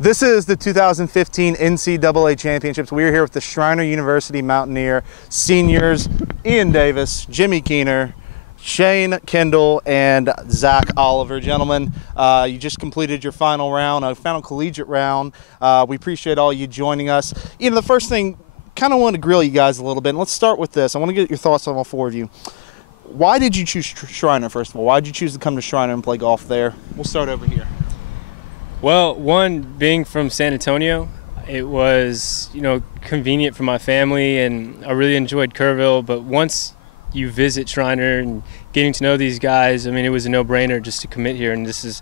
This is the 2015 NCAA Championships. We are here with the Schreiner University Mountaineer seniors, Ian Davis, Jimmy Keener, Shane Kendall, and Zach Oliver. Gentlemen, you just completed your final round, a final collegiate round. We appreciate all you joining us. Ian, the first thing, kind of want to grill you guys a little bit. And let's start with this. I want to get your thoughts on all four of you. Why did you choose Schreiner, first of all? Why did you choose to come to Schreiner and play golf there? We'll start over here. Well, one, being from San Antonio, it was, convenient for my family, and I really enjoyed Kerrville. But once you visit Schreiner and getting to know these guys, it was a no-brainer just to commit here. And this is,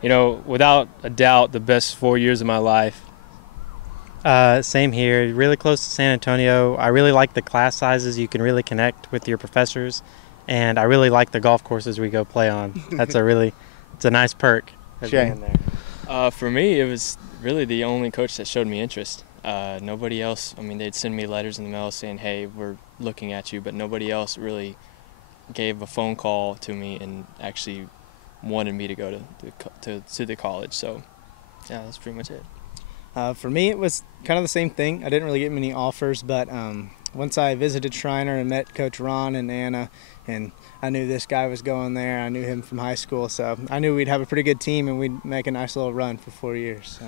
without a doubt, the best 4 years of my life. Same here. Really close to San Antonio. I really like the class sizes. You can really connect with your professors, and I really like the golf courses we go play on. It's a nice perk of being there. For me, it was really the only coach that showed me interest. Nobody else, they'd send me letters in the mail saying, hey, we're looking at you, but nobody else really gave a phone call to me and actually wanted me to go to the college. So, yeah, that's pretty much it. For me, it was kind of the same thing. I didn't really get many offers, but once I visited Schreiner and met Coach Ron and Anna, and I knew this guy was going there. I knew him from high school, so I knew we'd have a pretty good team and we'd make a nice little run for 4 years.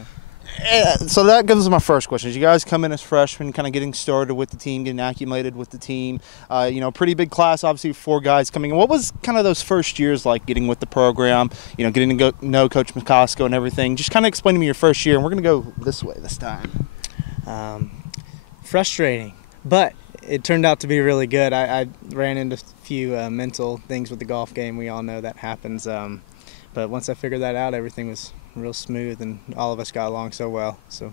So that gives us my first question. You guys come in as freshmen, kind of getting started with the team, getting acclimated with the team. Pretty big class, obviously 4 guys coming in. What was kind of those first years like getting with the program, getting to know Coach McCosco and everything? Just kind of explain to me your first year, and we're going to go this way this time. Frustrating, but it turned out to be really good. I ran into a few mental things with the golf game. We all know that happens. But once I figured that out, everything was real smooth, and all of us got along so well. So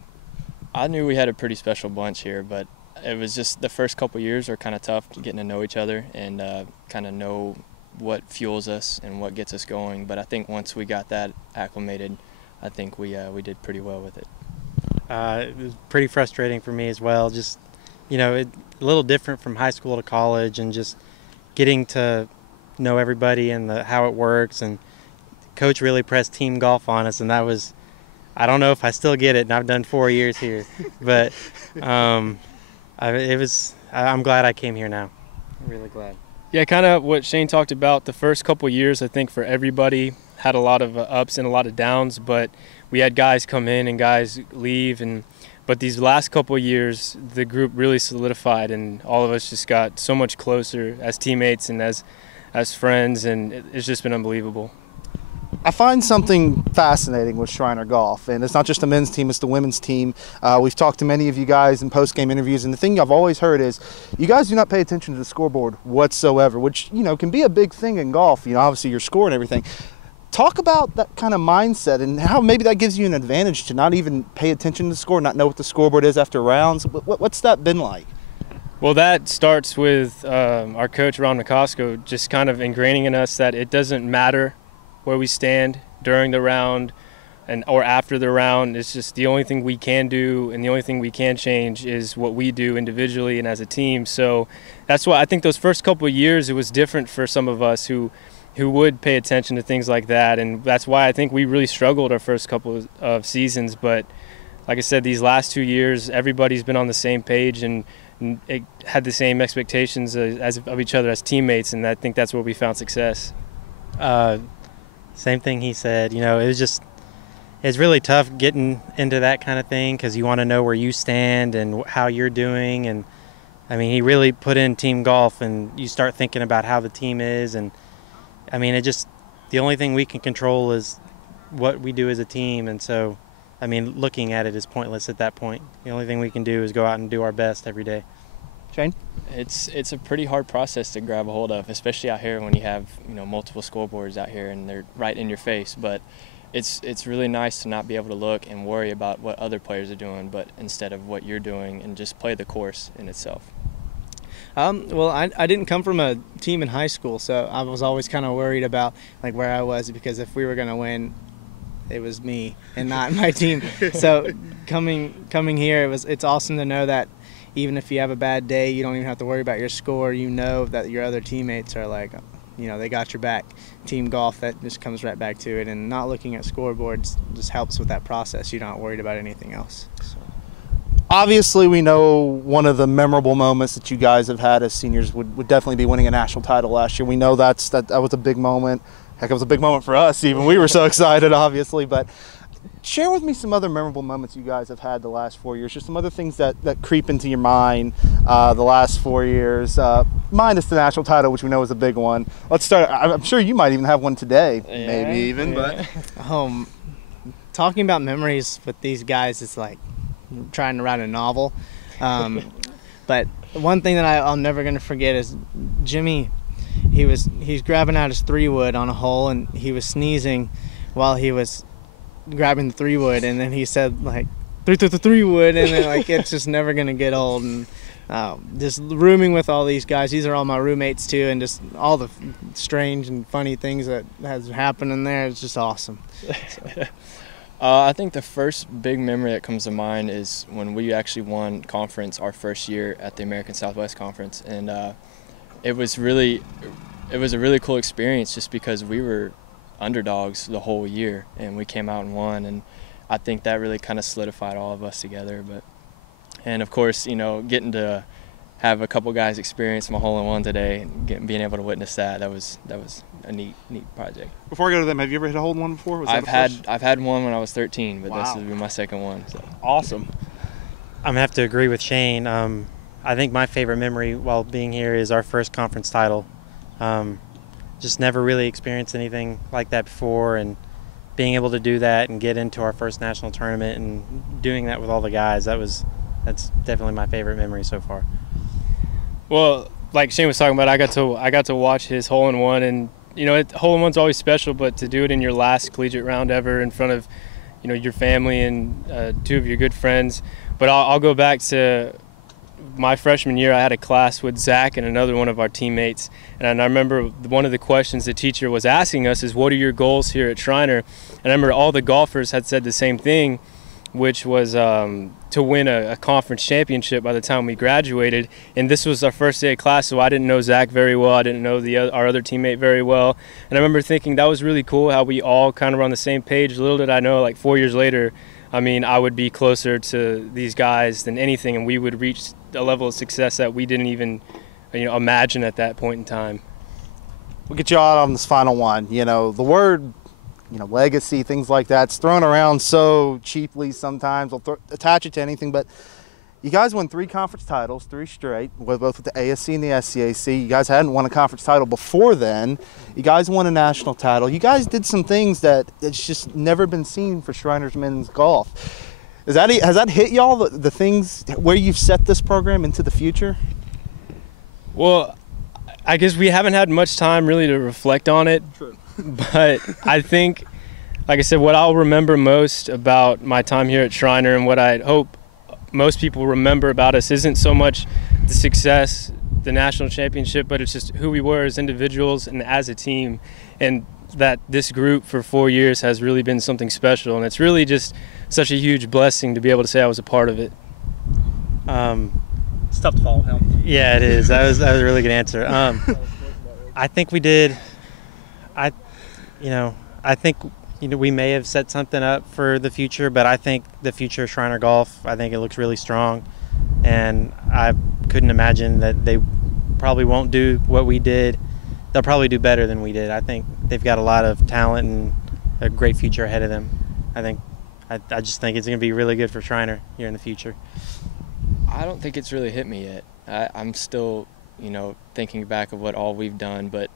I knew we had a pretty special bunch here, but it was just the first couple of years are kind of tough, getting to know each other and kind of know what fuels us and what gets us going. But I think once we got that acclimated, I think we did pretty well with it. It was pretty frustrating for me as well. Just, a little different from high school to college, and just getting to know everybody and how it works. And Coach really pressed team golf on us, and that was, I don't know if I still get it, and I've done 4 years here, but I'm glad I came here now. I'm really glad. Yeah, kind of what Shane talked about, the first couple of years, I think for everybody, had a lot of ups and a lot of downs, but we had guys come in and guys leave, but these last couple of years, the group really solidified, and all of us just got so much closer as teammates and as friends, and it's just been unbelievable. I find something fascinating with Schreiner Golf, and it's not just the men's team, it's the women's team. We've talked to many of you guys in post-game interviews, and the thing I've always heard is you guys do not pay attention to the scoreboard whatsoever, which, can be a big thing in golf. Obviously your score and everything. Talk about that kind of mindset and how maybe that gives you an advantage to not even pay attention to the score, not know what the scoreboard is after rounds. What's that been like? Well, that starts with our coach, Ron McCosco, just kind of ingraining in us that it doesn't matter where we stand during the round or after the round. It's just the only thing we can do and the only thing we can change is what we do individually and as a team. So that's why I think those first couple of years it was different for some of us who would pay attention to things like that, and that's why I think we really struggled our first couple of seasons. But like I said, these last 2 years, everybody's been on the same page and it had the same expectations of each other as teammates, and I think that's where we found success. Same thing he said. It's really tough getting into that kind of thing because you want to know where you stand and how you're doing. And, he really put in team golf, and you start thinking about how the team is. And, the only thing we can control is what we do as a team. And so, looking at it is pointless at that point. The only thing we can do is go out and do our best every day. Shane? It's a pretty hard process to grab a hold of, especially out here when you have multiple scoreboards out here and they're right in your face. But it's really nice to not be able to look and worry about what other players are doing, but instead of what you're doing, and just play the course in itself. Well, I didn't come from a team in high school, so I was always kind of worried about where I was, because if we were going to win, it was me and not my team. So coming here, it's awesome to know that even if you have a bad day, you don't even have to worry about your score. You know that your other teammates are they got your back. Team golf, that just comes right back to it, and not looking at scoreboards just helps with that process. You're not worried about anything else. So. Obviously, we know one of the memorable moments that you guys have had as seniors would definitely be winning a national title last year. We know that was a big moment. Heck, it was a big moment for us even. We were so excited, obviously. But share with me some other memorable moments you guys have had the last 4 years. Just some other things that creep into your mind the last 4 years, minus the national title, which we know is a big one. Let's start. I'm sure you might even have one today, maybe even. Yeah. But talking about memories with these guys is like trying to write a novel. But one thing that I'm never going to forget is Jimmy. He's grabbing out his 3-wood on a hole, and he was sneezing while he was grabbing the 3-wood, and then he said like 3-wood, and then like it's just never going to get old. And just rooming with all these guys, these are all my roommates too, and just all the strange and funny things that has happened in there, it's just awesome. So. I think the first big memory that comes to mind is when we actually won conference our first year at the American Southwest Conference, and it was a really cool experience just because we were underdogs the whole year, and we came out and won, and I think that really kind of solidified all of us together. And of course, getting to have a couple guys experience my hole-in-one today and being able to witness that was a neat project. Before I go to them, have you ever hit a hole-in-one before? I've had one when I was 13, but wow. This will be my second one. So. Awesome. I'm gonna have to agree with Shane. I think my favorite memory while being here is our first conference title. Just never really experienced anything like that before, and being able to do that and get into our first national tournament and doing that with all the guys, that's definitely my favorite memory so far. Well, like Shane was talking about, I got to watch his hole-in-one, and hole-in-one's always special, but to do it in your last collegiate round ever in front of your family and 2 of your good friends. But I'll go back to my freshman year. I had a class with Zach and another one of our teammates, and I remember one of the questions the teacher was asking us is, what are your goals here at Schreiner? And I remember all the golfers had said the same thing, which was to win a conference championship by the time we graduated. And this was our first day of class, so I didn't know Zach very well. I didn't know our other teammate very well. And I remember thinking that was really cool how we all kind of were on the same page. Little did I know, like 4 years later, I would be closer to these guys than anything, and we would reach a level of success that we didn't even imagine at that point in time. We'll get you out on this final one. The word legacy, things like that, it's thrown around so cheaply sometimes. We'll attach it to anything, but you guys won 3 conference titles, 3 straight, both with the ASC and the SCAC. You guys hadn't won a conference title before then. You guys won a national title. You guys did some things that it's just never been seen for Shriner's men's golf. Has that hit y'all, the things where you've set this program into the future? Well, I guess we haven't had much time really to reflect on it. True. But I think, like I said, what I'll remember most about my time here at Schreiner and what I hope most people remember about us isn't so much the success, the national championship, but it's just who we were as individuals and as a team. And that this group for 4 years has really been something special. And it's really just such a huge blessing to be able to say I was a part of it. It's tough to follow him. Yeah, it is. That was a really good answer. I think we did. I think we may have set something up for the future, but I think the future of Schreiner Golf, I think it looks really strong, and I couldn't imagine that they probably won't do what we did. They'll probably do better than we did. I think they've got a lot of talent and a great future ahead of them. I just think it's going to be really good for Schreiner here in the future. I don't think it's really hit me yet. I'm still, thinking back of what all we've done, but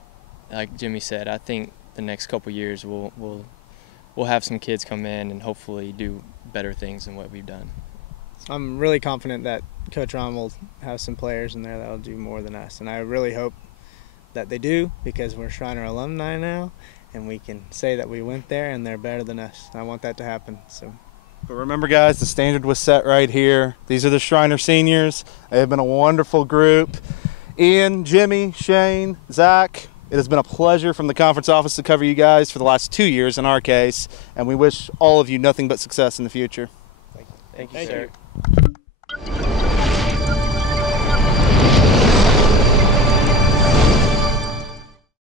like Jimmy said, I think the next couple years we'll have some kids come in and hopefully do better things than what we've done. I'm really confident that Coach Ron will have some players in there that will do more than us, and I really hope that they do, because we're Schreiner alumni now, and we can say that we went there and they're better than us. I want that to happen. So. But remember, guys, the standard was set right here. These are the Schreiner seniors. They have been a wonderful group. Ian, Jimmy, Shane, Zach, it has been a pleasure from the conference office to cover you guys for the last 2 years in our case, and we wish all of you nothing but success in the future. Thank you, sir.